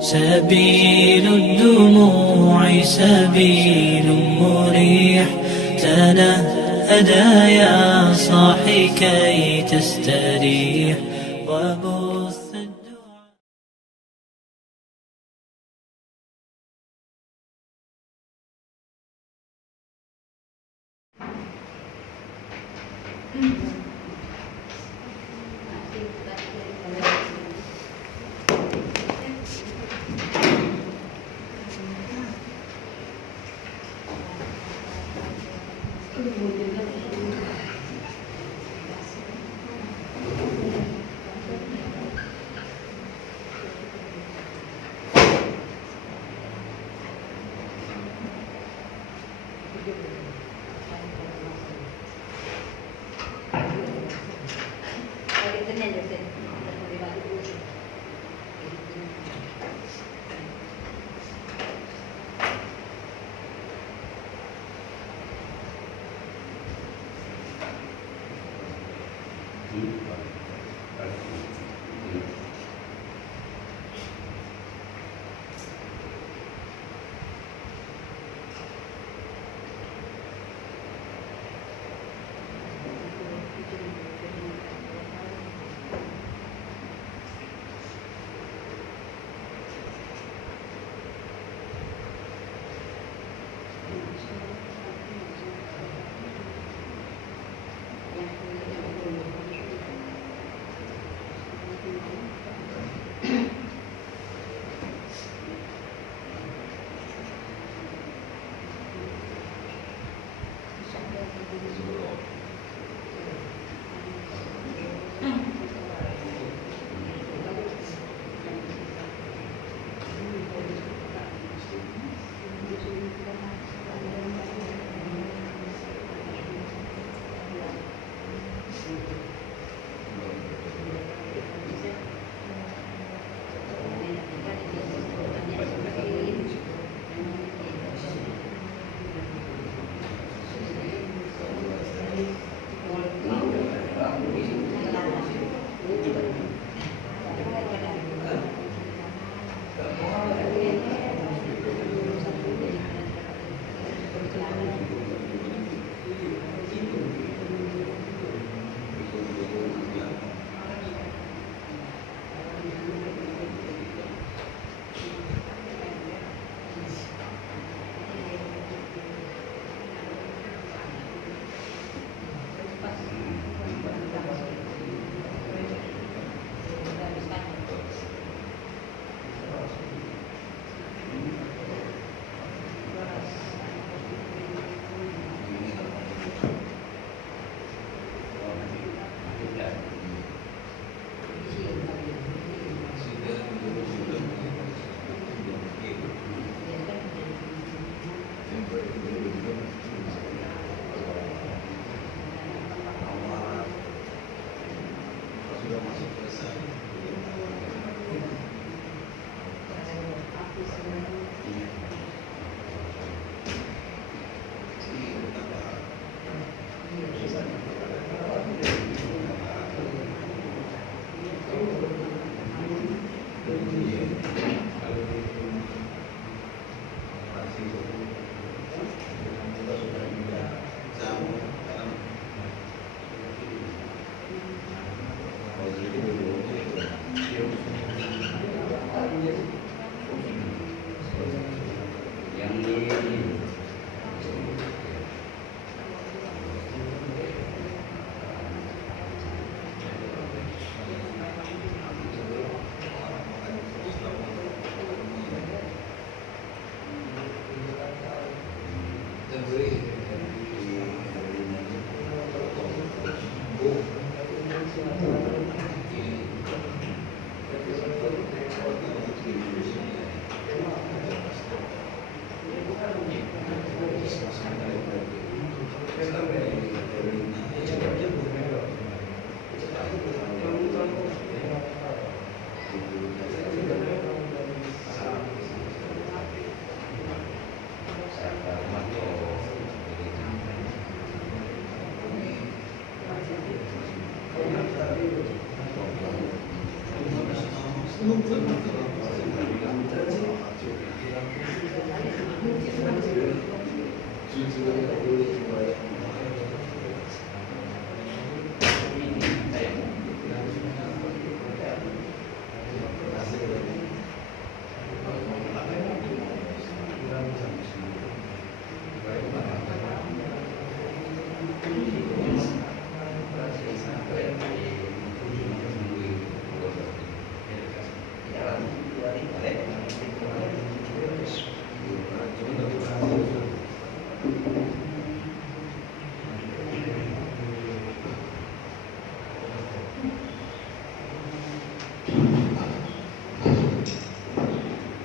سبيل الدموع سبيل مريح، تنهدى يا صاحي كي تستريح وبث الدعاء.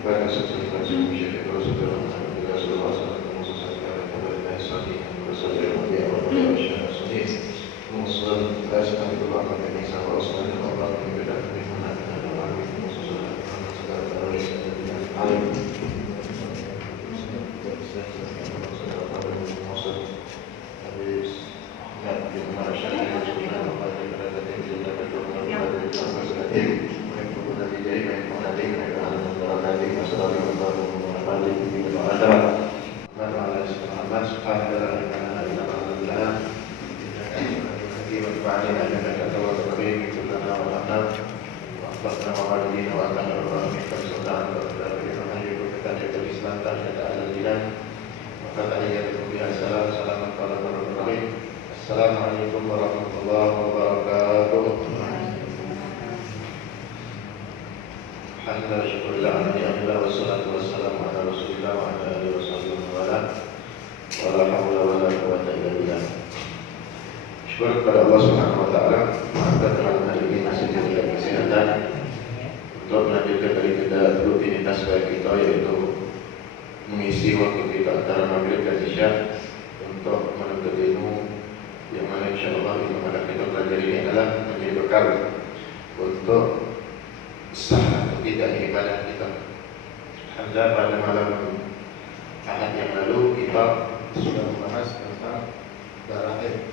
kepada saudara-saudara musyirik Rasulullah sallallahu alaihi wasallam kepada sahih Rasulullah ya Allah ya sahih muslim asma Allah kami sama Rasulullah Allah berbeda dengan mana Allah Rasulullah sallallahu alaihi wasallam Assalamualaikum warahmatullahi wabarakatuh. Alhamdulillah wassalatu wassalamu ala Rasulillah wa ala alihi wasallam wa la haula wa la quwwata illa billah. Syukur kepada Allah Subhanahu wa taala, maka dalam hari ini masih diberikan kesehatan untuk melanjutkan dari rutinitas baik kita, yaitu mengisi waktu kita antara maghrib dan isya untuk menuntut ilmu, yang mana insya Allah ilmu yang kita pelajari ini adalah menjadi bekal untuk sah atau tidaknya ibadah kita. Alhamdulillah pada malam Ahad yang lalu kita sudah membahas tentang darah haid.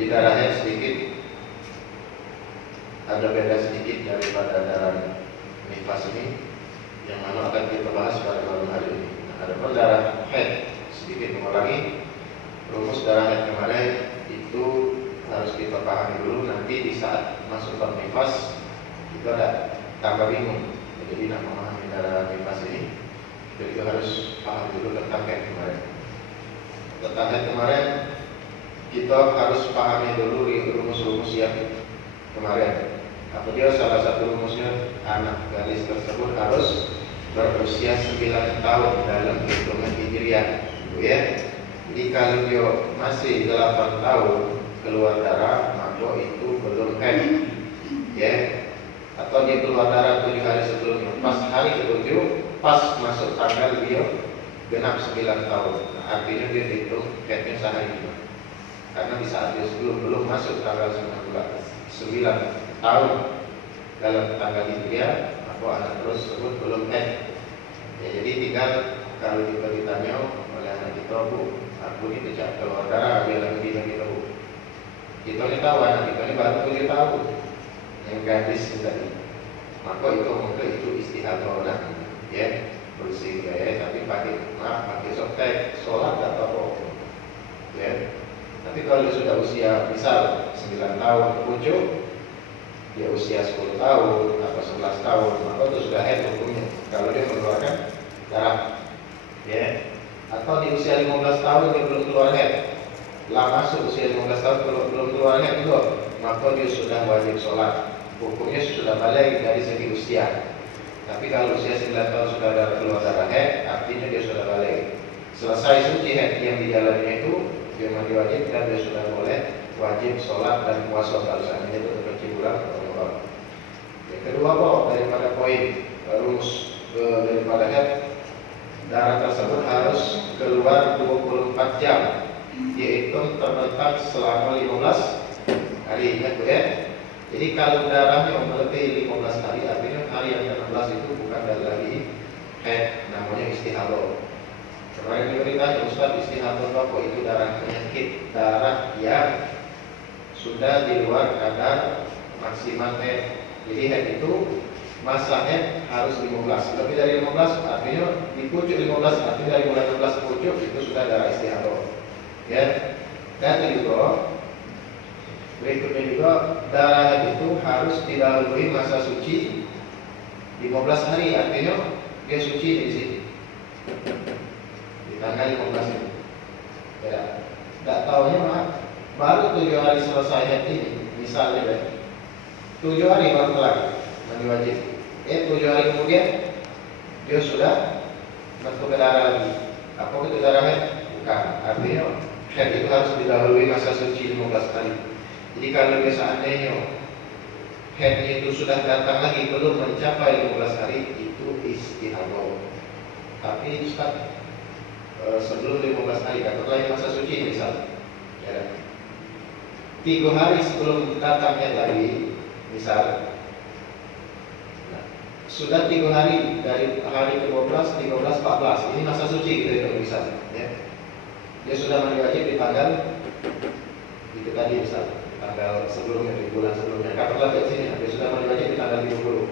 Di darah haid sedikit ada beda sedikit daripada darah nifas ini, yang mana akan kita bahas pada malam hari ini. Ada pun darah haid, sedikit mengulangi rumus darah haid kemarin itu harus kita pahami dulu. Nanti di saat masuk bab nifas itu ada tambah bingung. Jadi nak memahami darah nifas ini kita juga harus paham dulu tentang haid kemarin. Tentang haid kemarin kita harus pahami dulu rumus-rumus yang kemarin. Apa dia? Salah satu rumusnya, anak gadis tersebut harus berusia 9 tahun dalam hitungan hijriah, ya. Jadi kalau dia masih 8 tahun keluar darah, maka itu belum haid, ya. Atau dia keluar darah 7 hari sebelumnya, pas hari ke-7, pas masuk tanggal dia genap 9 tahun. Nah, artinya dia dihitung haidnya sehari juga. Karena di saat dia belum masuk tanggal 9 tahun dalam tanggal hijriah, maka anak tersebut belum haid. Ya, jadi tinggal kalau kita ditanya oleh anak kita, Bu, aku ini tidak keluar darah, dia lagi bilang kita, Bu. Kita ini tahu anak kita ini baru 7 tahun, yang gadis tadi. Maka itu istihadah, ya, bersih ya, tapi pakai softtek, sholat atau apa, ya. Tapi kalau dia sudah usia misal 9 tahun pucuk, dia usia 10 tahun atau 11 tahun, maka itu sudah haid hukumnya. Kalau dia mengeluarkan darah, ya. Atau di usia 15 tahun dia belum keluar haid, lah masuk usia 15 tahun belum keluar haid juga, maka dia sudah wajib sholat. Hukumnya sudah balik dari segi usia. Tapi kalau usia 9 tahun sudah ada keluar darah haid, artinya dia sudah balik. Selesai suci haid yang dijalaninya itu, dia mandi wajib dan dia sudah boleh wajib sholat dan puasa kalau seandainya itu terkecil bulan atau Ramadan. Yang kedua, daripada poin rumus daripada haid, darah tersebut harus keluar 24 jam, yaitu terbentang selama 15 hari, ingat, Bu, ya. Jadi kalau darahnya melebihi 15 hari, artinya hari yang ke-16 itu bukan lagi haid, namanya istihadah. Kemarin diberitakan Ustaz, istihadah apa? Itu darah penyakit, darah yang sudah di luar kadar maksimal haid. Jadi haid itu masa haid harus 15, lebih dari 15 artinya di pucuk 15, artinya dari mulai 16 pucuk itu sudah darah istihadah, ya. Dan juga berikutnya juga darah haid itu harus didahului masa suci 15 hari, artinya dia suci di sini di tanggal 15 itu. Ya, tidak tahunya baru 7 hari selesai haid ini, misalnya 7 hari baru kelar mandi wajib. 7 hari kemudian dia sudah masuk ke darah lagi. Apa itu darah haid? Bukan. Artinya haid itu harus didahului masa suci 15 hari. Jadi kalau dia seandainya headnya itu sudah datang lagi belum mencapai 15 hari, itu istihadah. Tapi Ustaz, sebelum 15 hari, katakanlah masa suci misal, ya, 3 hari sebelum datangnya lagi, misal, nah, sudah 3 hari dari hari ke-12, 13, 14, ini masa suci gitu ya, misal, ya. Dia sudah mandi wajib di tanggal itu tadi misal, tanggal sebelumnya, di bulan sebelumnya. Katakanlah di sini, dia sudah mandi wajib di tanggal 30.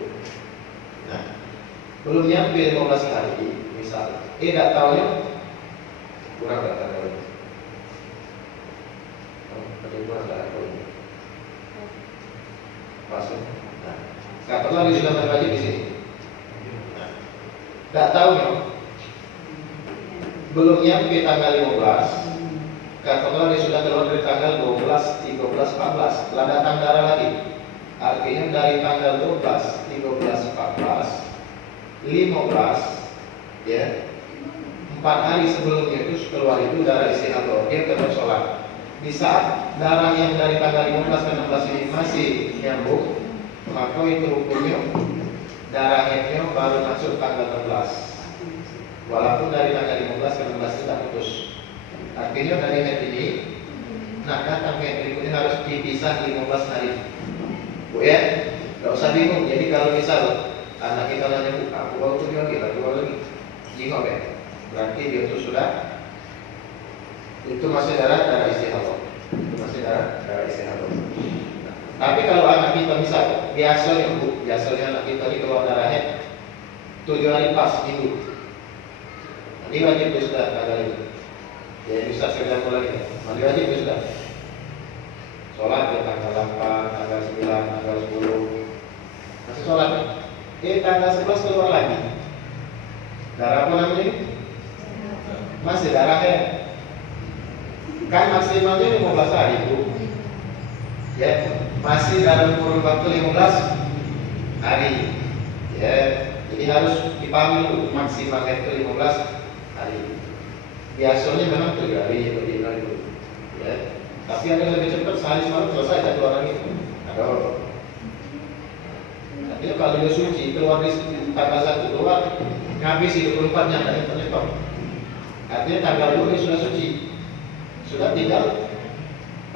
Nah, belum nyampe 15 hari, misal, tidak tahunya kurang tak tahu. Kurang tak tahu. Masuk. Nah, katakanlah dia sudah mandi wajib di sini. Nah, tak tahunya belum nyampe tanggal 15. Katakanlah dia sudah keluar dari tanggal 12, 13, 14. Telah datang darah lagi. Artinya dari tanggal 12, 13, 14, 15, ya, 4 hari sebelumnya itu keluar itu darah istihadah, dia tetap sholat. Di saat darah yang dari tanggal 15 ke 16 ini masih nyambung, maka itu hukumnya darah headnya baru masuk tanggal 16. Walaupun dari tanggal 15 ke 16 itu tak putus. Artinya dari head ini, nah datang head berikutnya harus dipisah 15 hari. Bu ya, nggak usah bingung. Jadi kalau misal anak kita nanya, Bu, aku baru 7 lagi, aku baru lagi, jingok ya. Berarti dia itu sudah, itu masih darah istihadah. Itu masih darah istihadah. Nah, tapi kalau anak kita misal, biasanya Bu, biasanya anak kita ini keluar darah head 7 hari pas minggu. Ini wajib dia sudah tanggal itu. Ya bisa sekedar mulai. Mandi wajib dia sudah. Sholat dia tanggal 8, tanggal 9, tanggal 10. Masih sholat. Tanggal 11 keluar lagi. Darah apa namanya? Masih darah head. Kan maksimalnya 15 hari Bu. Ya, masih dalam kurun waktu 15 hari. Ya, jadi harus dipahami dulu maksimal head itu 15 hari. Biasanya memang 3 hari atau 5 hari, ya. Tapi ada yang lebih cepat, sehari semalam selesai satu orang itu. Ada. Artinya kalau dia suci keluar di tanggal 1 keluar, habis 24 nya ada yang ternyata. Artinya tanggal 2 dia sudah suci, sudah tinggal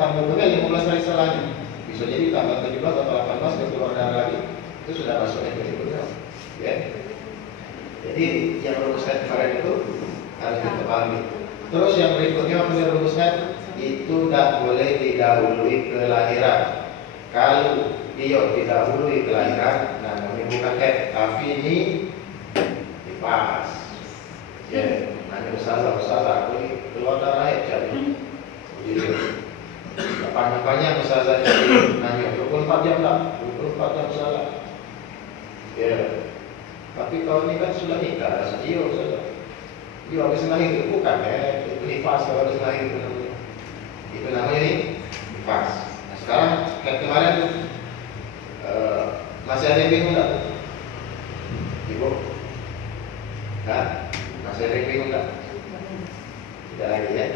tambah 15 hari setelahnya. Bisa jadi tanggal 17 atau 18 dia keluar darah lagi, itu sudah masuk yang berikutnya, ya. Jadi yang rumuskan kemarin itu harus kita pahami. Terus yang berikutnya yang rumuskan itu tidak boleh didahului kelahiran. Kalau dia didahului kelahiran, namanya bukan head, tapi ini nifas. Ya, hanya usaha aku ini keluar darah head jadi. Begitu. Panjang-panjang usaha jadi nanya 24 jam tak? 24 jam salah. Ya. Tapi kalau ini kan sudah nikah, dia sudah. Dia habis lahir itu bukan ya, itu nifas kalau habis lahir itu namanya. Itu namanya ini nifas. Nah sekarang kan kemarin masih ada yang bingung tak? Ibu? Hah? Masih ada yang bingung tak? Tidak lagi ya.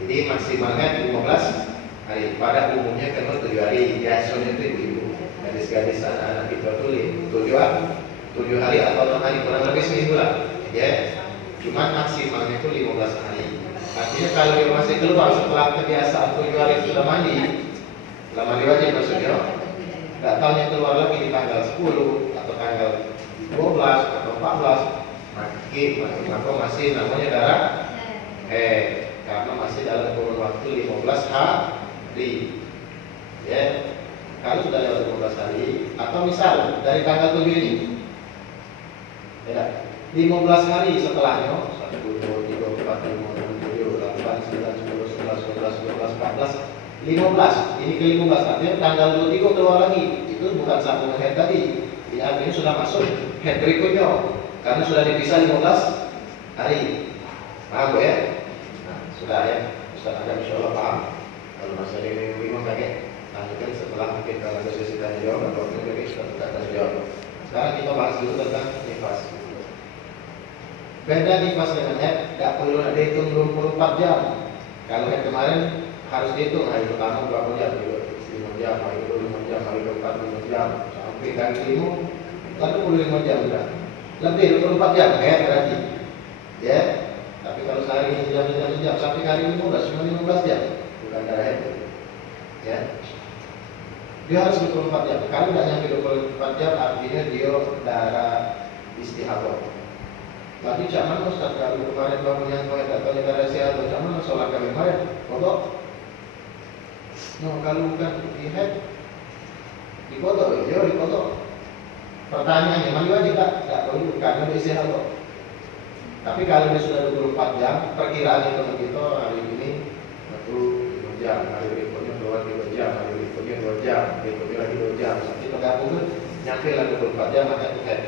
Jadi maksimalnya 15 hari. Pada umumnya kan 7 hari. Biasanya itu ibu-ibu. Gadis-gadis anak-anak kita tuh 7 hari atau 6 hari, kurang lebih seminggu lah, ya. Cuma maksimalnya itu 15 hari. Artinya kalau dia masih keluar setelah kebiasaan 7 hari sudah mandi wajib maksudnya, nggak tahunya keluar lagi di tanggal 10 atau tanggal 12 atau 14, maka masih namanya darah karena masih dalam kurun waktu 15 hari, ya. Kalau sudah lewat 15 hari, atau misal dari tanggal 7 ini, ya, 15 hari setelahnya 1, 2, 3, 4, 5, 6, 7, 8, 9, 10, 11, 12, 13, 14, 15. Ini ke 15 artinya tanggal 23 keluar lagi. Itu bukan satu head tadi. Ini artinya sudah masuk head berikutnya karena sudah dipisah 15 hari. Paham Bu ya? Nah, sudah ya. Ustaz Adam insyaallah paham. Kalau masih ada yang bingung pakai lanjutkan setelah mungkin kalau ada sesi tanya jawab atau mungkin kita tanya jawab. Sekarang kita bahas dulu tentang nifas. Beda nifas dengan head, tidak perlu dihitung 24 jam. Kalau head kemarin harus dihitung hari pertama berapa jam, 5 jam, hari kedua 5 jam, hari keempat 5 jam, sampai kali kelima 45 jam sudah. Lebih 24 jam berarti. Ya. Tapi kalau sehari sejam sampai kali 15 cuma 15 jam. Bukan darah head. Ya. Dia harus 24 jam. Kalau tidak nyampe 24 jam artinya dia darah istihadah. Tapi cak mana Ustaz kalau kemarin bangun yang kau tak tahu darah istihadah, cak mana sholat kami kemarin? Kodok? No, kalau bukan di head, di kodok, ya di kodok. Pertanyaannya, mandi wajib tak? Tak perlu, karena dia istihadah. Tapi kalau dia sudah 24 jam, perkiraan teman kita hari ini itu 5 jam, hari berikutnya keluar 3 jam, hari berikutnya 2 jam, berikutnya lagi 2 jam. Sampai tergabung kan, nyampe lah 24 jam maka itu head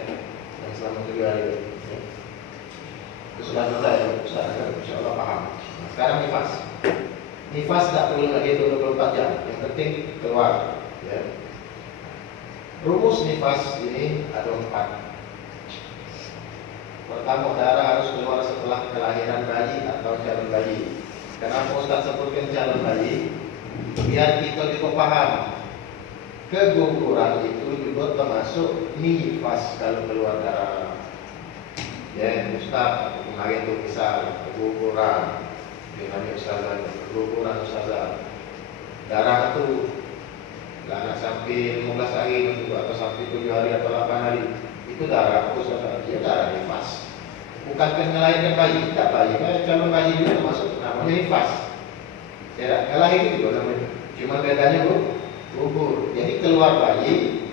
yang selama 7 hari itu. Itu sudah selesai, Ustaz agar insya Allah paham. Nah, sekarang nifas. Nifas tak perlu lagi 24 jam, yang penting keluar. Ya. Rumus nifas ini ada 4. Pertama, darah harus keluar setelah kelahiran bayi atau calon bayi. Kenapa Ustaz sebutkan calon bayi? Biar kita juga paham. Keguguran itu juga termasuk nifas kalau keluar darah. Ya, Ustaz kemarin itu misal keguguran, dengan Ustazah, keguguran Ustazah. Darah itu anak sampai 15 hari atau sampai 7 hari atau 8 hari. Itu darah Ustazah, dia darah nifas. Bukan melahirkan bayi, tidak bayi. Calon bayi juga termasuk namanya nifas. Ya, lahir itu namanya. Cuma bedanya gugur. Jadi keluar bayi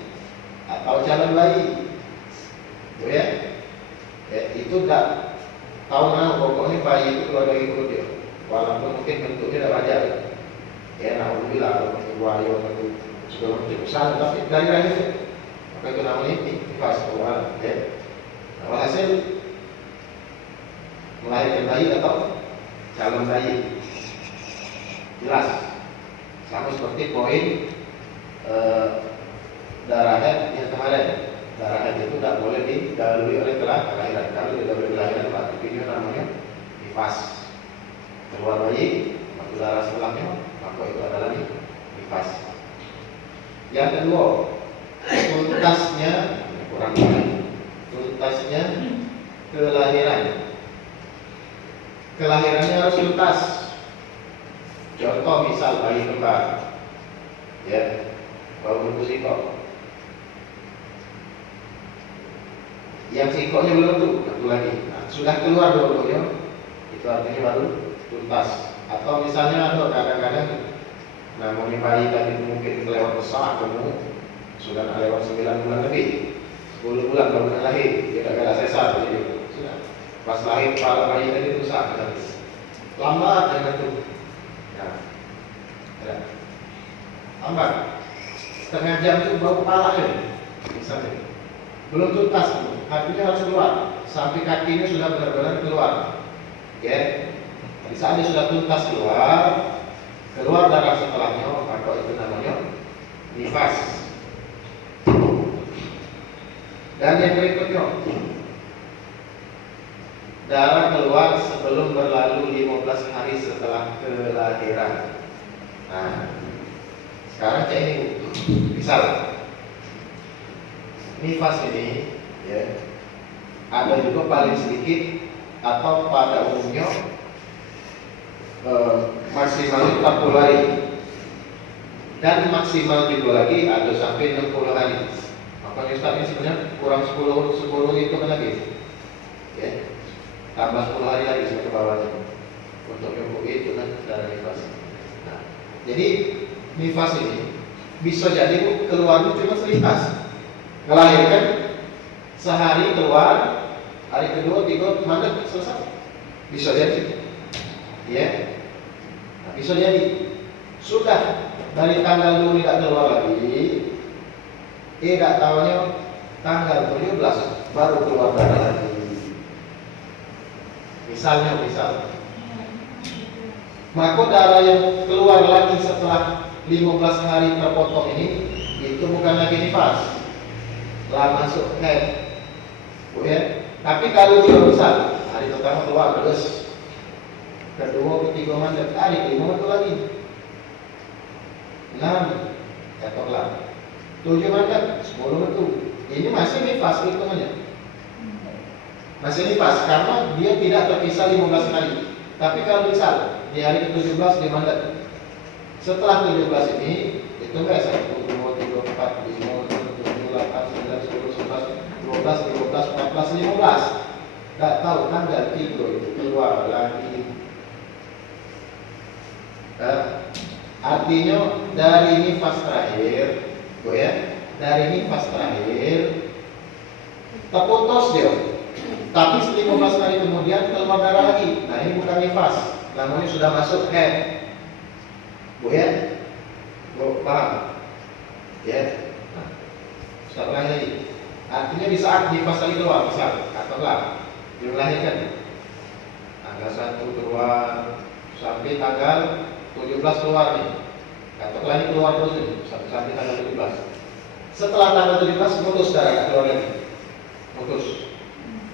atau calon bayi. Ya, itu tak tahu nah pokoknya bayi itu keluar dari perut dia. Walaupun mungkin bentuknya tidak wajar. Ya, alhamdulillah kalau buaya atau segala macam besar, tapi dari lahir maka itu namanya nifas keluar. Ya, nah, hasil melahirkan bayi atau calon bayi. Jelas. Sama seperti poin darah head yang kemarin. Darah head itu tidak boleh didahului oleh kelahiran. Kalau didahului kelahiran berarti itu namanya nifas. Keluar bayi, waktu darah setelahnya, maka itu adalah nifas. Yang kedua, tuntasnya kurang baik. Tuntasnya kelahiran. Kelahirannya harus tuntas. Contoh misal bayi kembar, ya, baru bentuk sikok. Yang sikoknya belum tuh, lagi. Nah, sudah keluar dua-duanya, itu artinya baru tuntas. Atau misalnya ada kadang-kadang, namanya bayi tadi mungkin kelewat besar, kamu sudah lewat 9 bulan lebih, 10 bulan baru lahir, dia tak ada sesar, jadi sudah. Pas lahir kepala bayi tadi rusak, lambat dengan itu. Ya. Lambat. Setengah jam itu bau kepala misalnya. Belum tuntas, artinya harus keluar. Sampai kakinya sudah benar-benar keluar. Ya. Di saat dia sudah tuntas keluar darah setelahnya, maka itu namanya nifas. Dan yang berikutnya, darah keluar sebelum berlalu 15 hari setelah kelahiran. Nah, sekarang cek ini misal nifas ini, ya, ada juga paling sedikit atau pada umumnya maksimal 40 hari dan maksimal juga lagi ada sampai 60 hari. Makanya Ustaz ini sebenarnya kurang 10 itu kan lagi, ya, tambah 10 hari lagi sampai ke bawahnya untuk nyukup itu kan darah nifas. Nah, jadi nifas ini bisa jadi keluar itu cuma selintas, melahirkan sehari keluar, hari kedua, tiga, mandek selesai. Bisa jadi, ya. Nah, bisa jadi sudah dari tanggal dulu tidak keluar lagi, tidak tahunya tanggal 17 baru keluar darah lagi. Misal, maka darah yang keluar lagi setelah 15 hari terpotong ini itu bukan lagi nifas, lah masuk head, ya. Tapi kalau dia besar, hari pertama keluar terus, kedua, ketiga mandek, hari kelima itu lagi 6, Katakanlah 7 mandat 10 itu. Ini masih nifas hitungannya. Masih nifas karena dia tidak terpisah 15 hari. Tapi kalau misal di hari ke-17 dia mandat. Setelah 17 ini itu enggak 1, 2, 3, 4, 5, 6, 7, 8, 9, 10, 11, 12, 13, 14, 15. Enggak tahu tanggal 3 itu keluar lagi. Artinya dari nifas terakhir, Bu ya, dari nifas terakhir terputus dia. Tapi 15 hari kemudian keluar darah lagi. Nah ini bukan nifas, namanya sudah masuk haid. Bu ya, Bu paham? Ya. Nah, setelah lagi. Artinya di saat nifas lagi keluar, misal katakanlah belum melahirkan, tanggal 1 keluar sampai tanggal 17 keluar nih. Katakanlah ini keluar terus ini sampai tanggal 17. Setelah tanggal 17 putus darah, keluar lagi. Putus.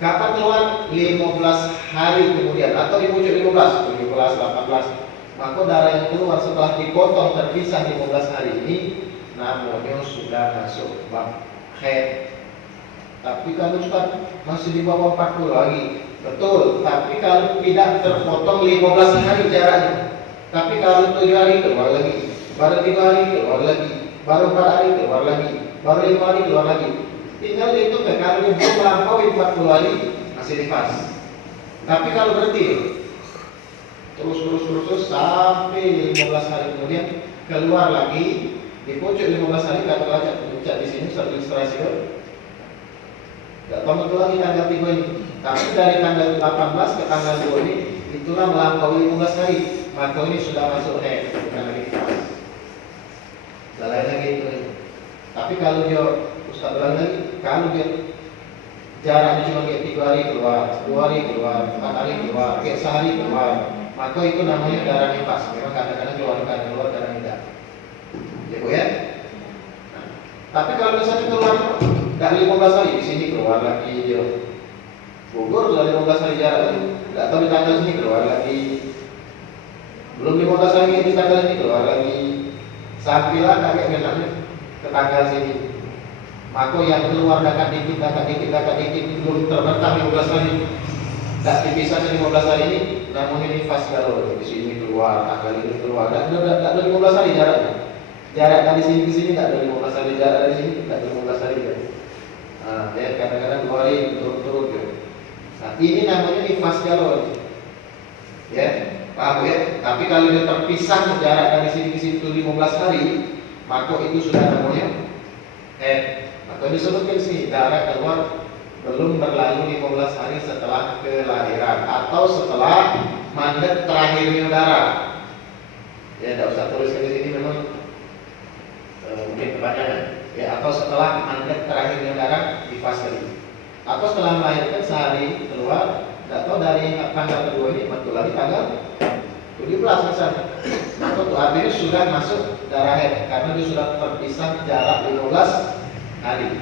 Kapan keluar? 15 hari kemudian atau di pucuk 15, 17, 18. Maka darah yang keluar setelah dipotong terpisah 15 hari ini namanya sudah masuk bab haid. Tapi kalau Ustaz masih di bawah 40 lagi, betul. Tapi kalau tidak terpotong 15 hari jaraknya. Tapi kalau 7 hari keluar lagi, baru 3 hari keluar lagi, baru 4 hari keluar lagi, baru 5 hari keluar lagi. Tinggal itu kalau dia belum melampaui 40 hari masih nifas. Tapi kalau berhenti terus sampai 15 hari kemudian keluar lagi di pucuk 15 hari, kata puncak di sini sudah ilustrasi kan? Tidak tahu betul lagi tanggal 3 ini. Tapi dari tanggal 18 ke tanggal 2 ini itulah melampaui 15 hari. Maka ini sudah masuk haid, bukan lagi nifas. Lain lagi itu. Tapi kalau dia Ustaz ulang lagi, kalau dia jaraknya cuma kayak 3 hari keluar, 2 hari keluar, 4 hari keluar, kayak sehari keluar, maka itu namanya darah nifas. Memang kadang-kadang keluar darah tidak. Ya Bu ya. Nah, tapi kalau misalnya keluar dari 15 hari di sini keluar lagi dia. Bogor sudah 15 hari jarak itu, nggak tahu di tanggal sini keluar lagi. Belum 15 hari di tanggal ini keluar lagi. Sampailah kakek kenanya ke tanggal sini. Maka yang keluar dekat dikit, belum terbentang 15 hari, tak dipisah 15 hari ini, namanya nifas. Kalau di sini keluar, tanggal ini keluar, tak ada 15 hari jaraknya. Jarak dari sini ke sini tak ada 15 hari, jarak dari sini tak ada 15 hari. Nah, ya kadang-kadang 2 hari turun-turun. Nah, ini namanya nifas kalau, ya, paham ya? Tapi kalau dia terpisah jarak dari sini ke sini itu 15 hari, maka itu sudah namanya atau disebutkan sih darah keluar belum berlalu 15 hari setelah kelahiran atau setelah mandat terakhirnya darah. Ya, tidak usah tuliskan di sini memang mungkin kepanjangan. Ya, atau setelah mandat terakhirnya darah nifas tadi. Atau setelah melahirkan sehari keluar, tidak tahu dari tanggal kedua ini betul lagi tanggal 17 misalnya. Maka itu artinya sudah masuk darah haid karena dia sudah terpisah jarak 15 hari.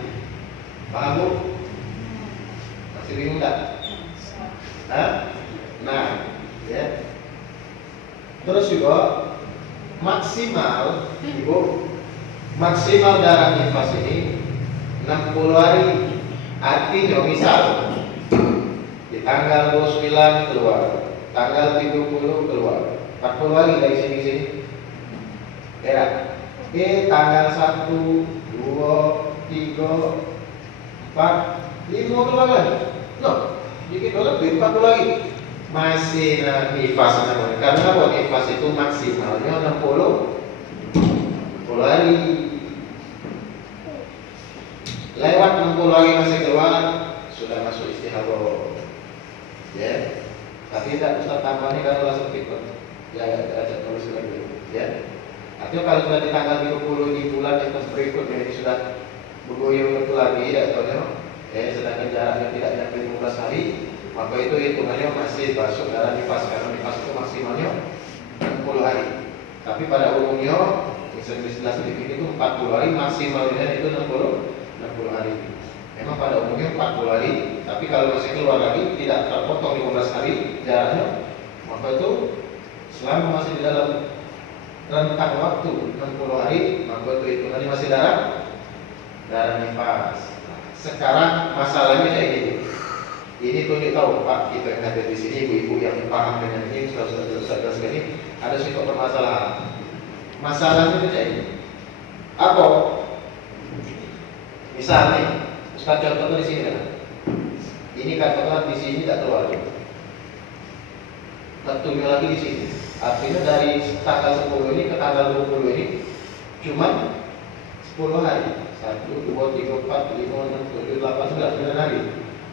Paham Bu? Masih bingung tak? Nah, ya. Terus juga maksimal, Ibu, maksimal darah nifas ini 60 hari. Artinya misal di tanggal 29 keluar, tanggal 30 keluar, 40 hari dari sini ke sini. Ya. Tanggal 1, 2, 3, 4, 5 keluar lagi. Loh, dikit lebih 40 lagi. Masih nifas namanya. Karena apa? Nifas itu maksimalnya 60 hari. Lewat 60 hari masih keluar, sudah masuk istihadah. Ya. Tapi tidak usah tambahnya kalau langsung ikut. Ya, ada tulis lagi. Ya. Artinya kalau sudah di tanggal 30 di bulan yang berikutnya ini sudah bergoyang betul lagi, ya tahu sedangkan jaraknya tidak sampai 15 hari, maka itu hitungannya masih masuk darah nifas karena nifas itu maksimalnya 60 hari. Tapi pada umumnya istilah sedikit itu 40 hari, maksimalnya itu 60 hari. Memang pada umumnya 40 hari, tapi kalau masih keluar lagi tidak terpotong 15 hari jaraknya, maka itu selama masih di dalam rentang waktu 60 hari, maka itu hitungannya masih darah nifas. Sekarang masalahnya kayak gini. Ini tunjuk tahu Pak, kita yang ada di sini, ibu-ibu yang paham dengan ini, saudara-saudara sekalian, ada suatu permasalahan. Masalahnya itu kayak gini. Apa? Misalnya, Ustaz contohnya di sini kan. Ini katakanlah di sini tak keluar. Tentunya lagi di sini. Artinya dari tanggal 10 ini ke tanggal 20 ini cuma 10 hari. 1, 2, 3, 4, 5, 6, 7, 8, 9 hari.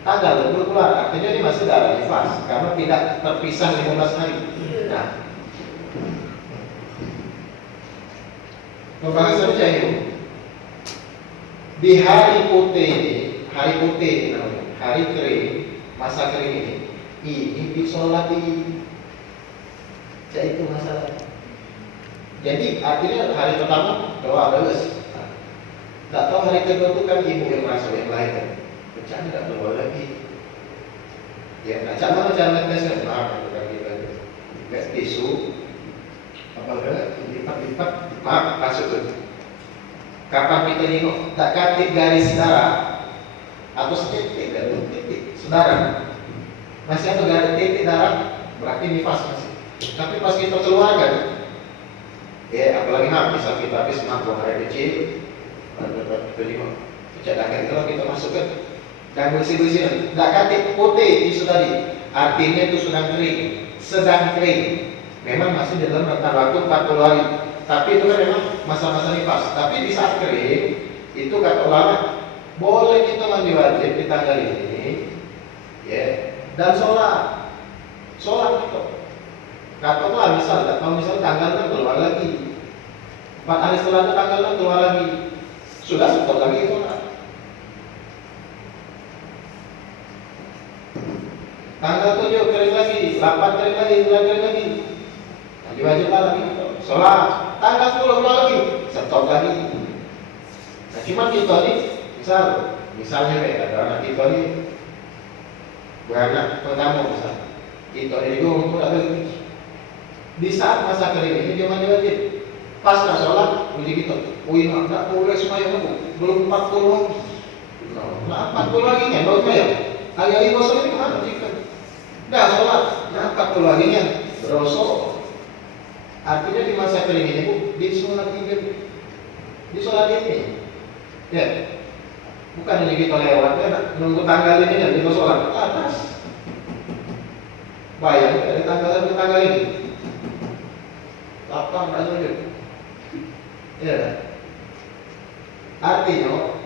Tanggal 20 keluar, artinya ini masih darah nifas karena tidak terpisah 15 hari. Nah, pembahasan ini di hari putih namanya, hari kering, masa kering ini disolati. Jadi itu masalah. Jadi artinya hari pertama doa bagus. Tak tahu hari kedua itu kan ibu yang masuk yang lain. Macam tidak keluar lagi. Ya, macam mana cara tesnya? Maaf, bukan kita. Gas tisu, apa lipat, maaf, masuk tu. Kapan kita nengok tak katik garis darah atau setitik saudara masih ada garis titik darah, berarti nifas masih. Tapi pas kita keluar kan, ya apalagi misal kita habis buang air kecil, kita nengok, cadangkan kalau kita masukkan dan bersih-bersih, tak katik putih itu tadi, artinya itu sedang kering. Memang masih dalam rentang waktu 40 hari. Tapi itu kan memang masa-masa nifas. Tapi di saat kering, itu kata ulama, boleh kita mandi wajib di tanggal ini, ya, dan sholat itu. Katakanlah misal tanggalnya keluar lagi, 4 hari setelah itu tanggalnya keluar lagi, sudah stop lagi sholat. Tanggal 7 kering lagi, 8 kering lagi, 9 kering lagi, mandi wajib lagi, sholat. Tanggal 10 keluar lagi, stop lagi. Nah, cuma kita ini, misalnya ada anak kita ini beranak pertama misalnya, kita ini juga ada lagi. Di saat masa kering ini dia mandi wajib. Pas nak sholat, uji kita, nak boleh semayang aku, belum 40 lagi. Nah, 40 lagi kan, baru semayang. Hari-hari kosong ini kemana? Dah sholat, nah 40 lagi kan, berosok. Artinya di masa kering ini bu, di sholat ini, ya, bukan hanya kita lewat, ya, nunggu tanggal ini dan kita sholat ke atas. Bayang dari tanggal ini, 8 tak sujud, ya. Artinya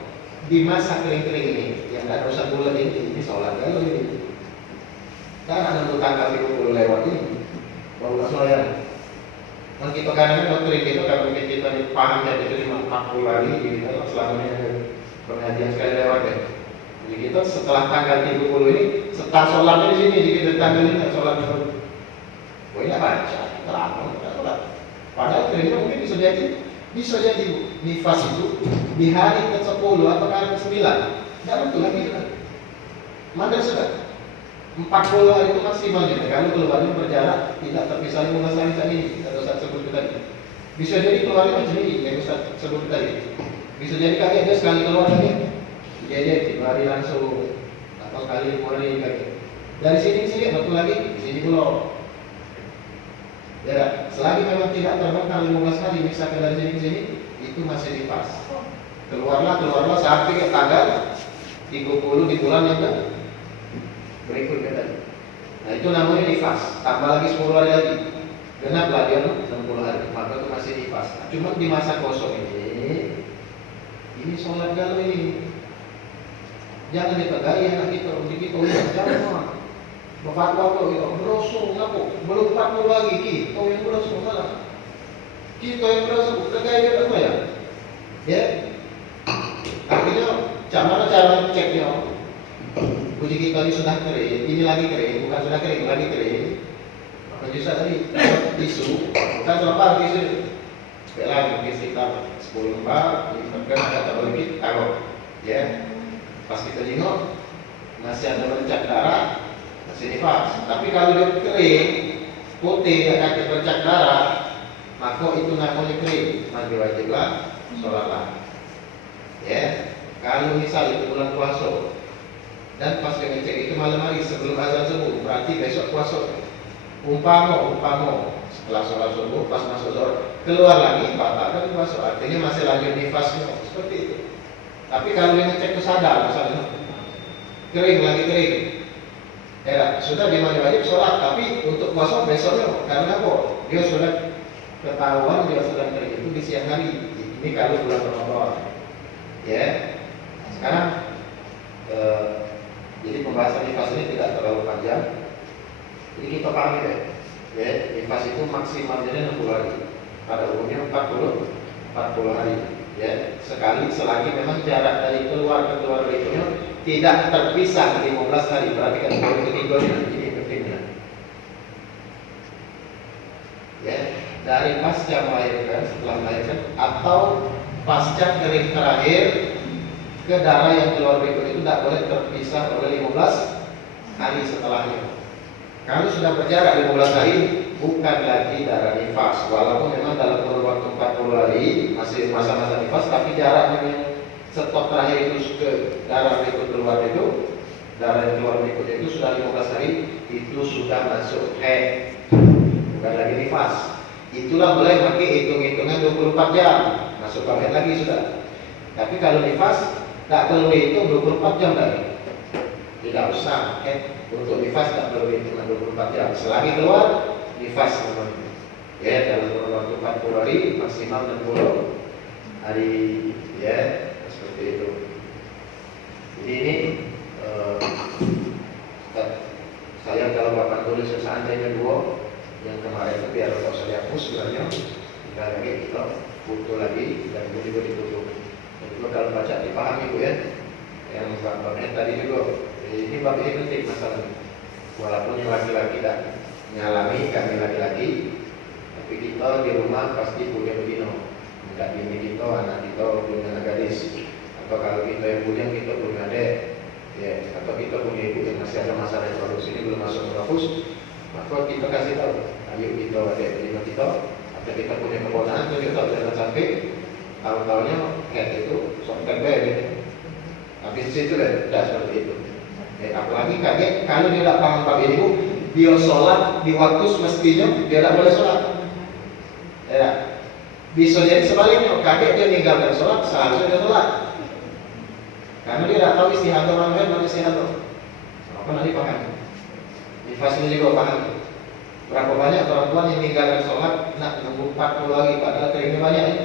di masa kering-kering ini, yang tak ada bulan ini sholat kalau ini, karena nunggu tanggal 30 lewat ini, baru sholat. Dan kita kadang-kadang kering itu kalau kita paham jadi itu cuma 40 hari gitu, selamanya pengajian sekali lewat ya. Jadi kita setelah tanggal 30 ini, setelah sholatnya di sini, jadi kita tanggal ini sholat dulu. Oh ini baca, terang, sholat. Padahal keringnya mungkin bisa jadi nifas itu di hari ke-10 atau hari ke-9. Tidak betul lagi kan? Mana sudah? 40 hari itu maksimal gitu. Kalau keluarnya berjarak tidak terpisah 15 hari tadi atau Ustaz sebut tadi. Bisa jadi keluarnya macam ini yang Ustaz sebut tadi. Bisa jadi kakek dia sekali keluar lagi, jadi 2 hari langsung atau kali 5 hari lagi. Dari sini betul lagi di sini belum. Ya, selagi memang tidak terbang 15 hari misalkan dari sini ke sini, itu masih nifas. Keluarlah sampai ke tanggal 30 di bulan yang berikutnya tadi. Nah itu namanya nifas. Tambah lagi 10 hari lagi, genaplah dia 60 hari. Maka itu masih nifas. Nah, cuma di masa kosong ini sholat galau ini jangan dipegai anak kita, untuk kita jangan berfatwa kok kita berosong ngaku belum 40 lagi kita yang berosong salah. Kita yang berosong pegai dia apa ya? Artinya cara ceknya. Uji kita ini sudah kering, ini lagi kering, bukan sudah kering, lagi kering. Maka bisa tadi tisu, bukan selama tisu. Lagi mungkin sekitar 10 lembar, ini ada lebih taruh, ya. Pas kita jengok, masih ada bercak darah, masih nifas. Tapi kalau dia kering, putih, dan kaki bercak darah, maka itu namanya kering, mandi wajiblah, sholatlah. Ya, kalau misal itu bulan puasa dan pas dia ngecek itu malam hari sebelum azan subuh, berarti besok puasa. Umpama setelah sholat subuh pas masuk zuhur keluar lagi batalkan puasa, artinya masih lanjut nifasnya seperti itu. Tapi kalau dia ngecek itu sadar misalnya kering ya sudah dia mandi wajib sholat, tapi untuk puasa besoknya karena apa? Dia sudah ketahuan dia sedang kering itu di siang hari. Ini kalau bulan Ramadan. Ya, sekarang jadi pembahasan nifas ini tidak terlalu panjang. Jadi kita pahami deh. Ya, nifas itu maksimalnya 60 hari. Pada umumnya 40 hari. Ya, sekali selagi memang jarak dari keluar ke keluar berikutnya tidak terpisah 15 hari. Berarti kan ketiganya ini pentingnya. Ya, dari pasca melahirkan, setelah melahirkan atau pasca kering terakhir ke darah yang keluar berikut itu tidak boleh terpisah oleh 15 hari setelahnya. Kalau sudah berjarak 15 hari bukan lagi darah nifas, walaupun memang dalam kurun waktu 40 hari masih masa-masa nifas, tapi jaraknya yang stop terakhir itu ke darah berikut keluar itu, darah yang keluar berikut itu sudah 15 hari, itu sudah masuk haid, bukan lagi nifas. Itulah boleh pakai hitung-hitungan 24 jam, masuk haid lagi sudah. Tapi kalau nifas tak perlu dihitung 24 jam lagi. Tidak usah untuk nifas tak perlu dihitung 24 jam. Selagi keluar nifas namanya. Ya, dalam kurun waktu 40 hari maksimal 60 hari ya, seperti itu. Jadi ini saya kalau Bapak tulis seandainya 2 yang kemarin itu biar tidak usah dihapus sebenarnya. Tidak lagi kita foto lagi dan ini juga ditutup. Juga kalau baca dipahami Bu ya. Yang babnya tadi juga ini bab ini penting masalahnya. Walaupun yang laki-laki tidak mengalami, kami laki-laki, tapi kita di rumah pasti punya begini. Tidak bini kita, anak kita punya anak gadis. Atau kalau kita yang punya kita punya adik, ya. Atau kita punya ibu yang masih ada masalah reproduksi ini belum masuk menopause, maka kita kasih tahu. Ayo kita adik bini kita, atau kita punya keponakan, kita tahu jangan sampai tahun-tahunnya head itu sampai gitu. Habis situ deh, tidak seperti itu. Apalagi kaget kalau dia tidak paham bab ini, dia sholat di waktu semestinya dia tidak boleh sholat. Ya, bisa jadi sebaliknya, kaget dia meninggalkan sholat, seharusnya dia sholat. Karena dia tidak tahu istihadah mana istihadah. Apa nanti paham? Nifas ini juga paham. Berapa banyak orang tua yang meninggalkan sholat, nak nunggu 40 lagi, padahal keringnya banyak ya.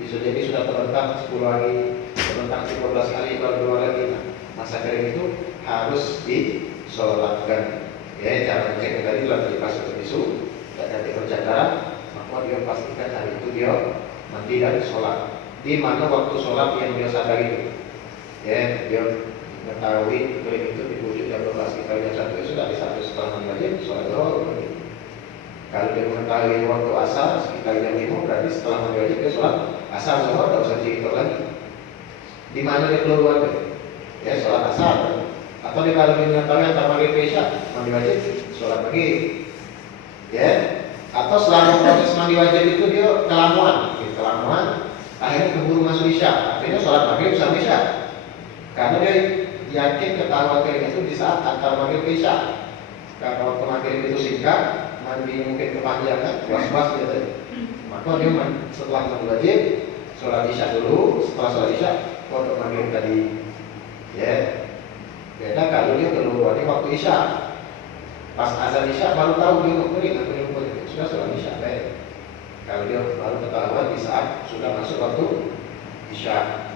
Bisa jadi sudah terbentang 10 hari, terbentang 15 hari, baru 2 lagi. Nah, masa kering itu harus disolatkan. Ya, cara cek tadi telah terlipas untuk tisu, dan nanti bercak darah, maka dia pastikan hari itu dia mandi dan sholat. Di mana waktu sholat yang dia sadari itu, ya, dia mengetahui kering itu dibujuk jam 12 kita jam 1 sudah di 1 setelah mandi wajib sholat zuhur. Kalau dia mengetahui waktu asar sekitar jam 5 berarti setelah mandi wajib dia sholat asar zuhur, tidak usah dihitung lagi. Di mana dia keluar? Ya, sholat asar. Atau dia kalau mengetahui antara maghrib ke isya mandi wajib sholat pagi. Ya. Atau selama proses mandi wajib itu dia kelamuan, akhirnya keburu masuk isya, akhirnya sholat maghrib sampai isya. Karena dia yakin ketahuan kering itu di saat antara maghrib ke isya. Karena waktu maghrib itu singkat, mandi mungkin kepanjangan, was-was dia tadi. Maka dia setelah mandi wajib sholat isya dulu, setelah sholat isya waktu maghrib tadi. Ya. Beda kalau dia keluar di waktu isya, pas azan isya baru tahu dia kering atau dia kering sudah sholat isya. Baik. Kalau dia baru ketahuan di saat sudah masuk waktu isya.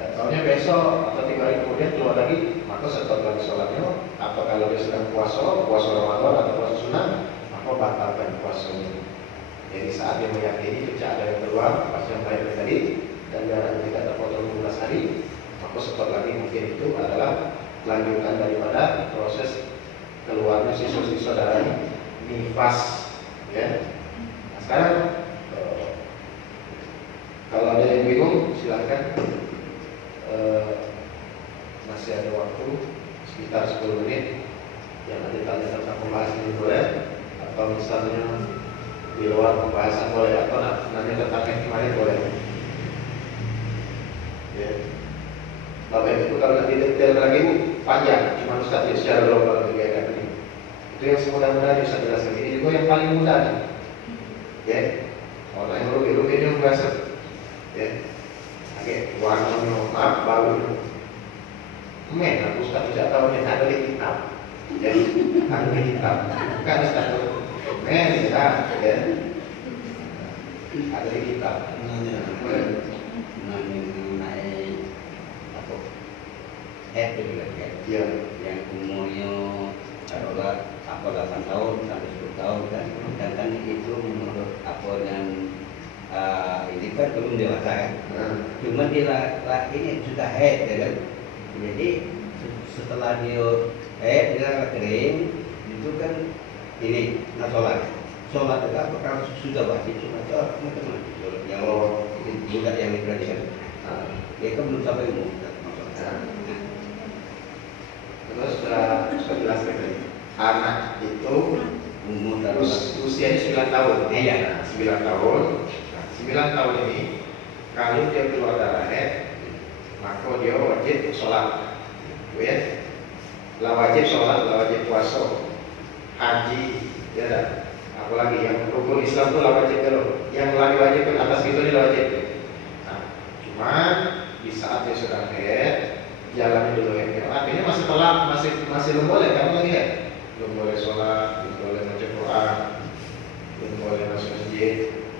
Dan tahunya besok atau 3 hari kemudian keluar lagi, maka setelah lagi sholatnya. Atau kalau dia sedang puasa Ramadan atau puasa sunnah, maka batalkan puasanya. Jadi saat dia meyakini tidak ada yang keluar pas yang baik tadi dan darahnya tidak terpotong 15 hari, maka setelah lagi mungkin itu adalah lanjutan daripada proses keluarnya sisa-sisa darah nifas. Ya. Nah, sekarang kalau ada yang bingung silahkan, masih ada waktu sekitar 10 menit yang nanti tanya tentang pembahasan ini boleh, atau misalnya di luar pembahasan boleh atau nanya tentang yang kemarin boleh. Ya. Bapak Ibu kalau nanti detail lagi panjang, cuma Ustaz ya secara global kegiatan ini. Itu yang semudah-mudahan bisa jelaskan. Ini juga yang paling mudah nih. Ya, orang yang rugi-rugi ini biasa. Ya, oke, warnanya maaf bau. Aku Ustaz tidak tahu yang ada di kitab. Ya, ada di kitab. Bukan Ustaz ya, ada di kitab. Itu juga kan, yang umurnya taruhlah 8 tahun sampai 10 tahun kan, sedangkan itu menurut apa yang ini kan belum dewasa kan, cuma dia ini sudah head ya kan, jadi setelah dia head dia kering itu kan ini sholat itu apa kalau sudah wajib sholat itu teman-teman yang budak yang tradisional, dia kan belum sampai umur. Terus sudah jelaskan tadi, anak itu umur usianya 9 tahun. Iya. 9 tahun. Nah, 9 tahun ini kalau dia keluar darah head, maka dia wajib sholat. Ya, lah wajib sholat, lah wajib puasa, haji, ya dah. Apalagi yang rukun Islam itu lah wajib dulu. Yang lagi wajib ke atas itu lah wajib. Nah, cuma di saat dia sudah head, jalannya dulu ya. Artinya masih telat, masih belum boleh kamu lagi ya. Belum boleh sholat, belum boleh baca Quran, belum boleh masuk masjid,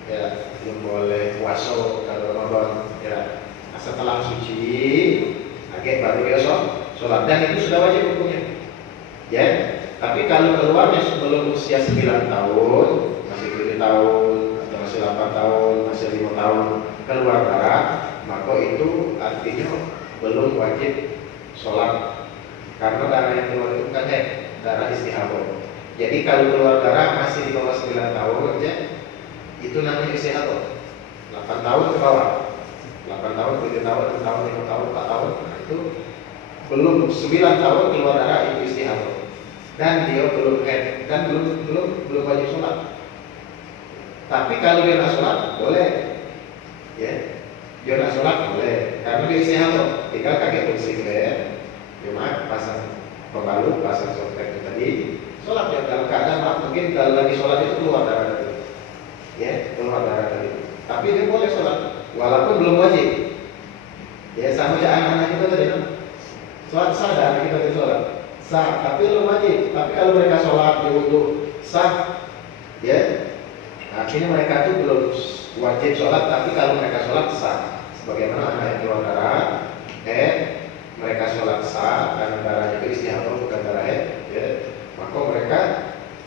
ya, belum boleh puasa kalau Ramadan, ya. Nah, setelah suci, agak baru dia sholat dan itu sudah wajib hukumnya. Ya. Tapi kalau keluarnya sebelum usia 9 tahun, masih 7 tahun, atau masih 8 tahun, masih 5 tahun keluar darah, maka itu artinya belum wajib sholat karena darah yang keluar itu bukan darah istihadah. Jadi kalau keluar darah masih di bawah 9 tahun aja, itu namanya istihadah. 8 tahun ke bawah, 8 tahun, 7 tahun, 6 tahun, 5 tahun, 4 tahun, nah itu belum 9 tahun keluar darah itu istihadah. Dan dia belum head dan belum wajib sholat. Tapi kalau dia nak sholat boleh, ya. Dia nak sholat boleh, karena dia istihadah. Tinggal kakek bersihkan, cuma pasang pembalut, pasang softtek tadi, sholat dia dalam keadaan mungkin kalau lagi sholat itu keluar darah tadi, ya keluar darah tadi. Tapi dia boleh sholat, walaupun belum wajib. Ya sama aja anak-anak kita tadi, sholat sah dan anak kita tadi sholat sah, tapi belum wajib. Tapi kalau mereka sholat di wudu sah, ya. Akhirnya mereka itu belum wajib sholat, tapi kalau mereka sholat sah. Sebagaimana anak yang keluar darah, mereka sholat sah karena darahnya itu istihadah bukan darah head, ya. Maka mereka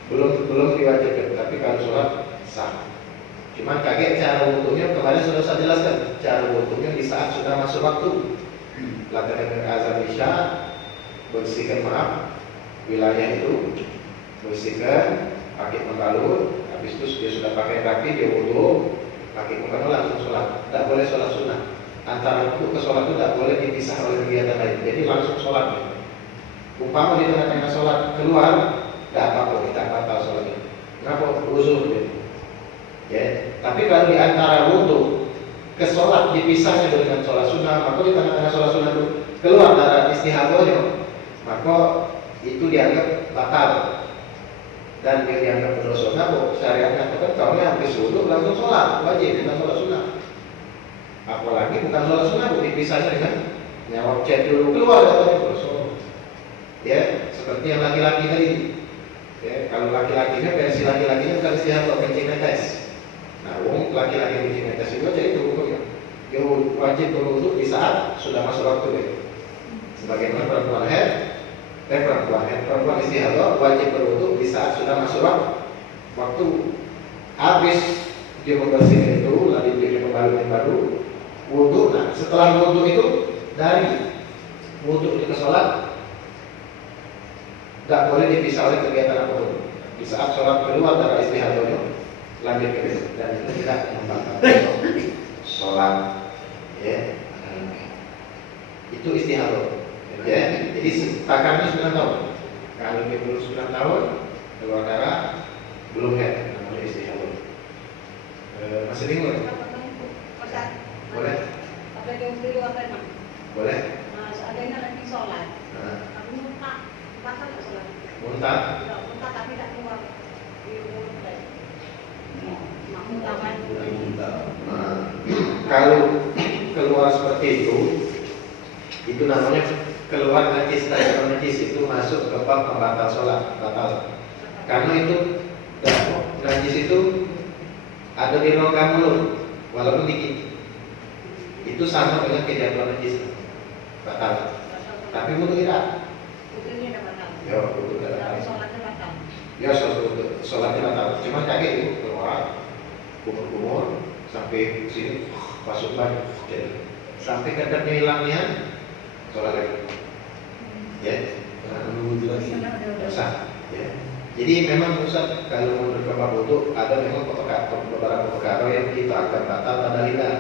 belum diwajibkan, tapi kalau sholat sah. Cuma kaget cara wudunya kemarin sudah saya jelaskan. Cara wudunya di saat sudah masuk waktu. Lakukan azan isya, bersihkan wilayah itu, bersihkan, pakai pembalut. Habis itu dia sudah pakai kaki, dia wudu, pakai muka langsung sholat. Tidak boleh sholat sunnah. Antara wudu ke sholat itu tidak boleh dipisah oleh kegiatan lain. Jadi langsung sholat. Umpama di tengah-tengah sholat keluar, tidak apa-apa, tidak batal sholatnya. Kenapa? Uzur gitu. Ya. Tapi kalau di antara wudu ke sholat dipisahnya dengan sholat sunnah, maka di tengah-tengah sholat sunnah itu keluar darah istihadahnya, maka itu dianggap batal. Dan dia dianggap berdosa. Nah, syariatnya itu kan kalau habis wudu langsung sholat, wajib bukan sholat sunnah. Apalagi bukan sholat sunnah, dipisahnya dengan nyawa cek dulu keluar dari berdosa. Ya, seperti yang laki-laki tadi. Ya, kalau laki-lakinya versi laki-lakinya bukan istihadah, kencing netes. Nah, laki-laki kencing netes itu aja itu hukumnya. Dia wajib berwudu di saat sudah masuk waktu deh. Sebagaimana perempuan perempuan istihadah wajib berwudu di saat sudah masuk waktu. Habis dia membersihkan itu, lalu dia kembali yang baru wudu. Nah, setelah wudu itu dari wudu ke sholat tidak boleh dipisah oleh kegiatan apapun. Di saat sholat keluar darah istihadahnya, lanjut ke itu dan itu tidak membatalkan sholat. Ya, itu istihadah. Ya, jadi takarnya 9 tahun. Kalau dia belum 9 tahun keluar darah belum head, namanya istihadah. Masih bingung? Boleh? Boleh? Seandainya lagi sholat, aku muntah, batal nggak sholat? Muntah? Muntah tapi tak keluar di mulut tadi. Muntah kan? Kalau keluar seperti itu namanya keluar najis. Kalau najis itu masuk ke bab pembatal sholat, batal. Karena itu najis itu ada di rongga mulut, walaupun dikit. Itu sama dengan kejatuhan najis, batal. Tapi mulut tidak. Putihnya tidak batal. Ya, mulut tidak Tapi batal. sholatnya batal. Ya, sholatnya batal. Cuma kaki itu keluar, kumur-kumur sampai sini, masuk lagi. Sampai kadangnya hilangnya, sholat lagi. Ya, Wudhu lagi. sah. Ya. Jadi memang Ustaz kalau menurut Bapak Butuh ada memang beberapa perkara yang kita akan batal pada lidah.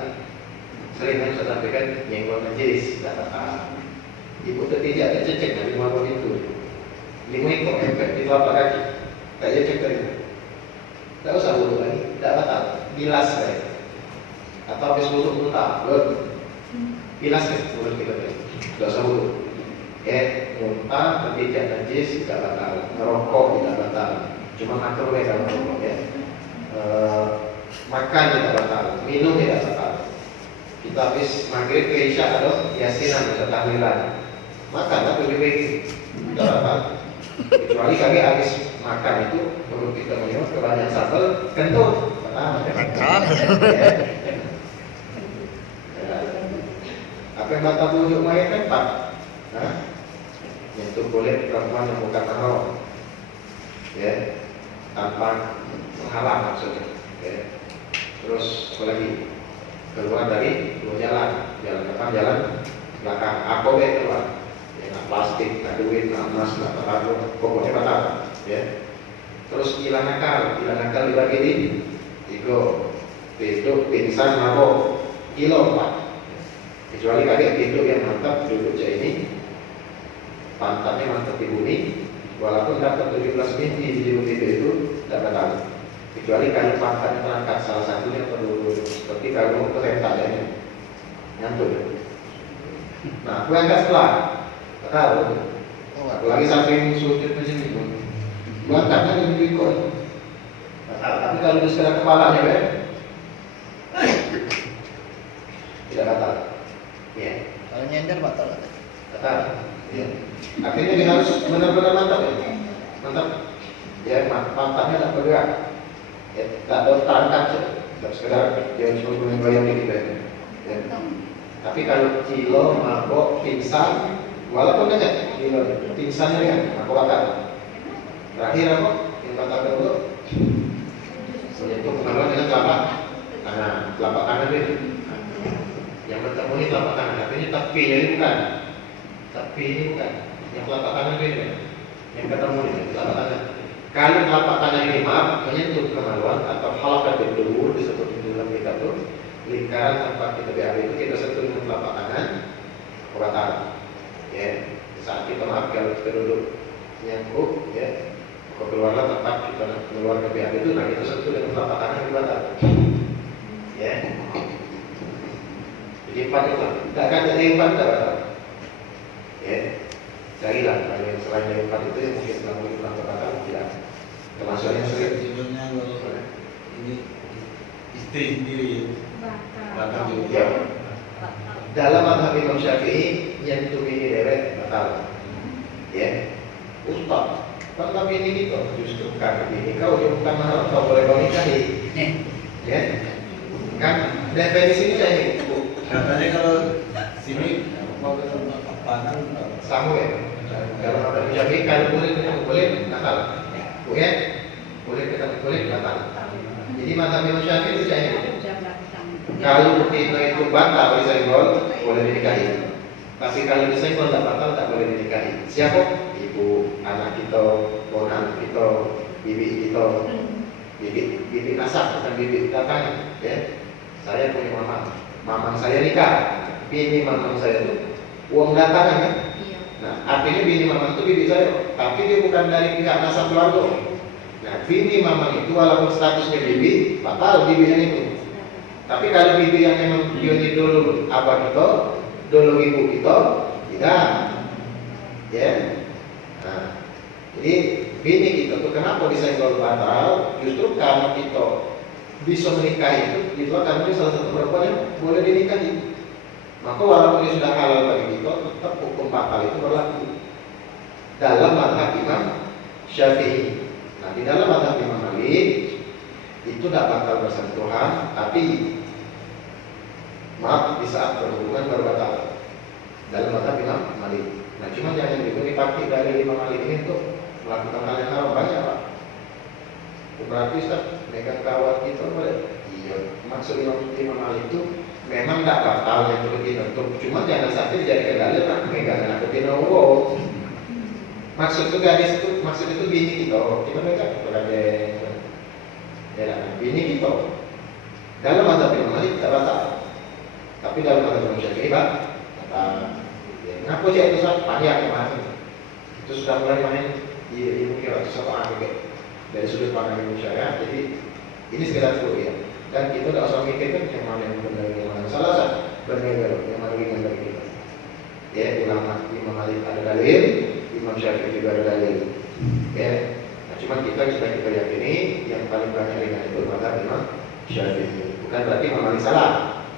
Sering kan saya sampaikan nyenggol najis, tidak batal. Ibu tidak ada cecek dari rumah itu. 5 ekor efek di telapak kaki, tak ada cek dari. Tak usah wudhu lagi, tidak batal. Bilas saya. Atau habis wudhu muntah, bilas kan mulut kita tadi. Tidak usah wudhu. Muntah tapi tidak najis tidak batal. Merokok tidak batal. Cuma makruh kalau merokok ya. Makan tidak batal, minum tidak batal. Kita habis maghrib ke isya atau yasinan atau tahlilan, makan tapi lebih baik tidak batal. Kecuali kami habis makan itu perut kita minum kebanyakan sambal kentut batal. Apa yang batal wudhu mayat kan Pak? Itu boleh perempuan yang bukan mahram, ya, tanpa menghalang maksudnya. Ya. Terus apa lagi? Keluar dari dua jalan depan, jalan belakang. Apa keluar? Ya, nggak plastik, nggak duit, nggak emas, nggak terlalu, pokoknya batal. Ya. Terus hilang akal dibagi di tiga, tidur, pingsan, mabok, kilo 4. Kecuali kakek tidur yang mantap duduk ini. Pantatnya mantap di bumi, walaupun dapat 17 mili di bumi itu tidak batal. Kecuali kalau pantatnya terangkat salah satunya perlu seperti kalau kereta ya, nyantuk. Nah, aku angkat sebelah, batal. Apalagi samping sujud macam ini, angkatnya lebih ikut. Batal. Tapi kalau di sebelah kepalanya, tidak batal. Ya. Kalau nyender batal. Batal. Ya. Akhirnya dia harus benar-benar mantap ya, mantap. Ya, mantapnya tak bergerak. Ya, tak ada terangkat, tak sekedar dia cuma goyang dikit ya. Tapi kalau kilo, mabok, pingsan, walaupun aja kilo, pingsan ya, aku batal. Terakhir apa? Yang batal dulu, yaitu pengaruh dengan telapak tangan itu. Yang bertemu ini telapak tangan, artinya tapi jadi bukan. Tapi ini bukan yang telapak tangan ini, yang ketemu ini telapak tangan. Kalau telapak tangan ini maaf menyentuh kemaluan atau halakat berdua disebut di dalam kita tuh lingkaran tempat kita BAB itu kita sentuh dengan telapak tangan, batal. Ya, saat kita maaf kalau kita duduk nyangkuk, ya, keluarlah tempat kita keluar ke BAB itu, nah kita sentuh dengan telapak tangan itu batal. Ya, jadi 4 itu, tidak akan jadi 4 tidak batal. Ya, carilah kalau yang selain dari 4 itu yang mungkin kurang batal tidak. Termasuk yang sering Tidurnya kalau ini istri sendiri batal juga. Ya. Dalam mazhab Imam Syafi'i yang itu ini deret batal. Ya, Ustaz, kalau ini gitu justru karena ini kau yang bukan mahram kau boleh kau nikahi. Ya, kan definisi saya ini. katanya kalau sini mau ke tempat papanan Sama ya. Kalau mazhab Syafi'i kalau boleh batal. Ya, boleh kita boleh batal. Jadi mazhab Imam Syafi'i itu saya ini. Kalau itu batal disenggol boleh dinikahi. Tapi kalau disenggol tidak batal tak boleh dinikahi. Siapa? Ibu, anak kita, ponakan kita, bibi kita, bibi nasab bukan bibi datang. Ya, saya punya mama saya nikah, bini mama saya itu uang datangan ya. Nah, artinya bini mama itu bibi saya, tapi dia bukan dari pihak nasab keluarga. Nah, bini mama itu walaupun statusnya bibi, batal bibinya itu. Tapi kalau bibi yang memang dia ini dulu abah kita, dulu ibu kita, tidak, ya. Nah, jadi bini kita tuh kenapa disenggol batal? Justru karena kita bisa menikahi itu karena dia salah satu perempuan yang boleh dinikahi. Maka walaupun dia sudah halal bagi kita, tetap hukum batal itu berlaku dalam mazhab Imam Syafi'i. Nah, di dalam mazhab Imam Malik itu tidak batal bersentuhan, tapi maaf di saat berhubungan baru batal dalam mazhab Imam Malik. Nah, cuma jangan juga dipakai dari Imam Malik ini untuk melakukan hal yang haram banyak, Pak. Berarti Ustaz, megang kawat kita boleh? Iya, maksud Imam Malik itu memang tidak batal yang begitu. Cuma jangan sampai dijadikan dalil nak megang anak betina. Maksud itu gadis itu, maksud itu bini kita. Kita megang sebagai bini kita. Dalam mazhab Imam Malik tidak batal, tapi dalam mazhab Imam Syafi'i batal. Kenapa sih itu Ustaz? Panjang kemarin. Itu sudah mulai main di mungkin satu agak dari sudut pandang Indonesia ya. Jadi ini sekedar dulu ya. Dan kita tidak usah mikir kan yang mana yang benar yang mana salah sah. Benar yang mana yang dari kita. Ya, ulama Imam Malik ada dalil, Imam Syafi'i juga ada dalil. Ya. Nah, cuma kita yakini yang paling banyak dengan itu mazhab Imam Syafi'i. Bukan berarti Imam Malik salah.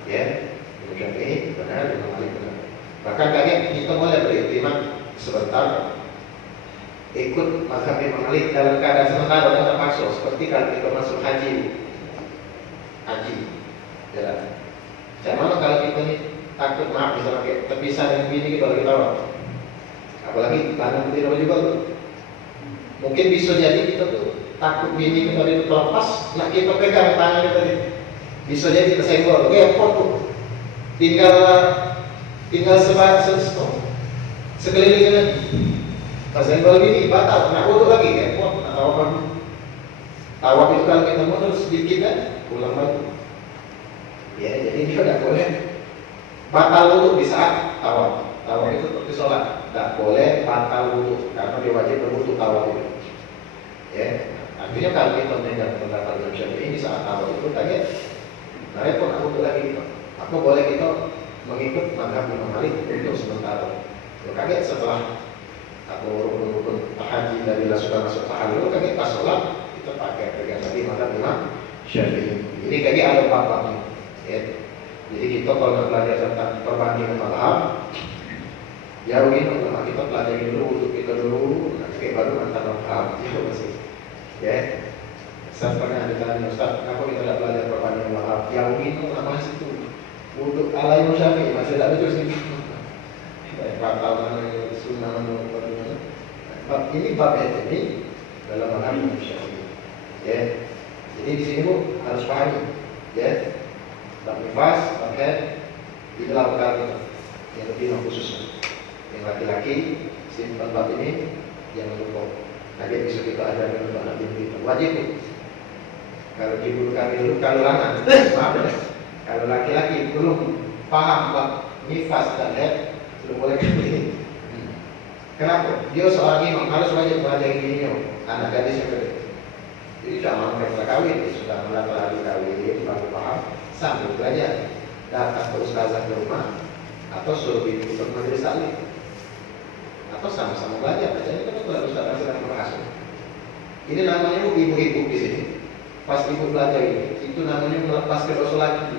Ya. Imam Syafi'i benar, Imam Malik benar. Bahkan kita boleh beriktimat sebentar ikut mazhab Imam Malik dalam keadaan sementara dan terpaksa, seperti kalau kita masuk haji, jalan. Jangan kalau kita ini takut maaf misalnya kayak terpisah dengan bini kita lagi tahu, apalagi tangan tidak juga tuh. Mungkin bisa jadi kita tuh takut bini kita itu terlepas, nak kita pegang tangan kita tadi, bisa jadi tersenggol. Oke, tuh tinggal sekeliling lagi. Tersenggol ini batal, nak wudhu lagi kan? Tawaf itu kalau kita mau terus sedikit kan, ulang lagi. Ya, jadi dia tidak boleh batal wudhu di saat tawaf. Tawaf itu seperti sholat, tidak boleh batal wudhu karena dia wajib berwudhu tawaf itu. Ya, artinya kalau kita mendengar pendapat Imam Syafi'i di saat tawaf itu tadi, nah repot nak wudhu lagi kita. Apa boleh kita mengikut mazhab Imam Malik untuk sementara? Kaget setelah atau rukun-rukun haji dari sudah masuk tahalul, kaget pas sholat kita pakai pegang tadi mazhab Imam Syafi'i. Ini kaget ada bab-babnya. Ya. Jadi kita kalau belajar tentang perbandingan mazhab, ya begini, kita pelajari dulu untuk kita dulu, nanti baru antar mazhab. Ya masih. Ya. Saya pernah ditanya Ustaz, kenapa kita tidak belajar perbandingan mazhab? Ya begini, masih itu. Untuk ala Imam Syafi'i masih tidak betul sih. Batal mana sunnah mana. Ini bab ini dalam mazhab Imam Syafi'i. Ya. Jadi di sini Bu harus pahami, ya. Bab nifas, bab haid, ini adalah perkara yang lebih khusus. Yang laki-laki simpan bab ini jangan lupa. Nanti bisa kita ajarkan untuk anak kita. Wajib Bu. Kalau ibu kami dulu, kalau anak, maaf ya. Kalau laki-laki belum paham bab nifas dan haid, belum boleh kembali. Kenapa? Dia seorang imam harus wajib belajar ini anak gadis yang kedua. Jadi jangan mereka kawin, sudah melatih kawin, baru paham, sambil belajar. Datang ke ustazah ke rumah, atau suruh ibu untuk majelis taklim, atau sama-sama belajar. Jadi kan itu harus ustazah sedang berhasil. Ini namanya ibu-ibu di sini. Pas ibu belajar ini, itu namanya melepas ke dosa lagi.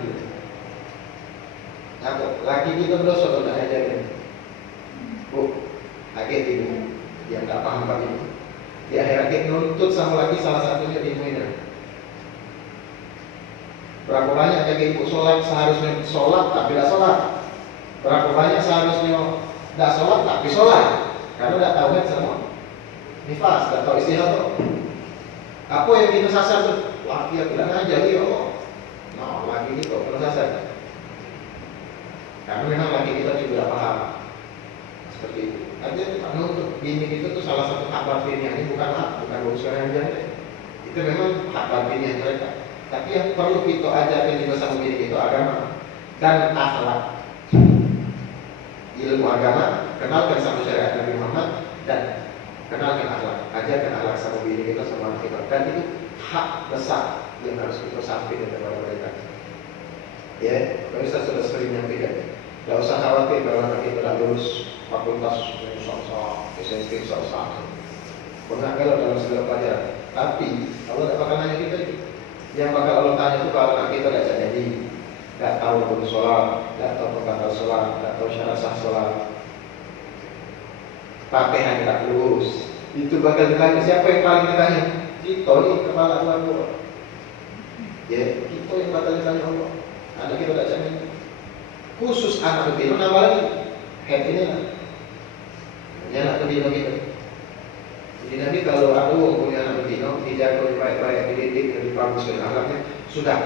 Apa? Laki kita berdosa kalau tidak ajarin. Bu, kaget ibu yang tak paham bab ini. Di akhirat dia nuntut sama lagi salah satunya di dunia. Berapa banyak jaga ibu sholat seharusnya sholat tapi tidak sholat. Berapa banyak seharusnya tidak sholat tapi sholat. Karena tidak tahu kan semua. Nifas, tidak tahu istihad. Apa yang kita sasar tuh? Laki yang tidak ngajar ya Allah. Nah, laki itu perlu sasar. Karena memang laki kita juga tidak paham. Seperti itu. Artinya untuk bini itu tuh salah satu hak batinnya, ini bukan urusan yang janda. Itu memang hak batinnya mereka. Tapi yang perlu kita ajarkan juga sama bini itu agama dan akhlak. Ilmu agama, kenalkan sama syariat Nabi Muhammad dan kenalkan akhlak. Ajarkan akhlak sama bini kita sama kita. Dan itu hak besar yang harus kita sampaikan kepada mereka. Ya, Ustaz sudah sering nyampaikan. Tidak usah khawatir kalau anak kita tidak lulus fakultas yang susah-susah, SMP susah-susah. Pernah kalau dalam segala pelajaran. Tapi Allah tidak bakal nanya kita itu. Yang bakal Allah tanya itu kalau anak kita tidak jadi, tidak tahu hukum sholat, tidak tahu pembatal sholat, tidak tahu syarat sah sholat, Fatihah tidak lulus. Itu bakal ditanya. Siapa yang paling ditanya? Kita ini kepala keluarga. Ya, kita yang bakal ditanya Allah. Anak kita tidak jadi. Khusus anak betina, nama lagi head ini lah. Ini anak betina kita. Jadi nanti kalau aku punya anak betina, dijaga baik-baik, dididik, lebih bagus dari anaknya, sudah.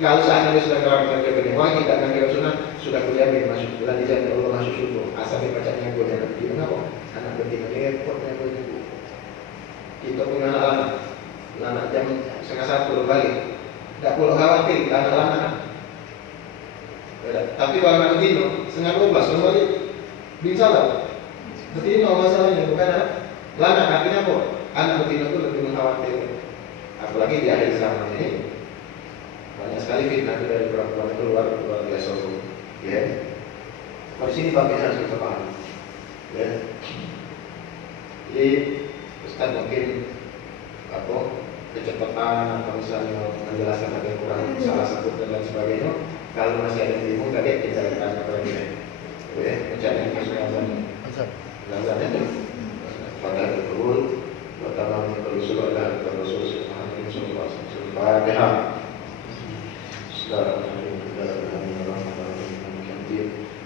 Kalau seandainya sudah kelar kerja benih, kita akan kira sudah kuliah masuk bulan dijaga Allah masuk syukur. Asal dibacanya gue anak betina, kenapa? Anak betina ini repotnya gue juga. Kita punya anak jam 1:30 balik. Tidak perlu khawatir, anak-anak. Tapi kalau anak betina, 11:30 kembali. Bisa tak? Betina masalahnya bukan anak. Lana artinya apa? Anak betina itu lebih mengkhawatir. Apalagi di akhir zaman ini banyak sekali fitnah dari perempuan itu luar biasa. Ya. Di sini bagian harus kita paham. Ya. Jadi Ustaz mungkin kecepatan atau misalnya menjelaskan ada kurang salah satu dan lain sebagainya. Kalau masih ada yang bingung tadi kita tanya pada dia. Ya, mencari lazannya itu. Pada betul, pertama berusul adalah berusul Subhanallah Subhanallah Subhanallah. Saudara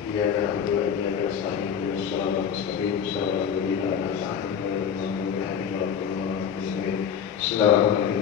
Iya dan Abdullah Iya dan Sahih Iya Salam Mustaqim Salam Alhamdulillah Dan Sahih Alhamdulillah Saudara Alhamdulillah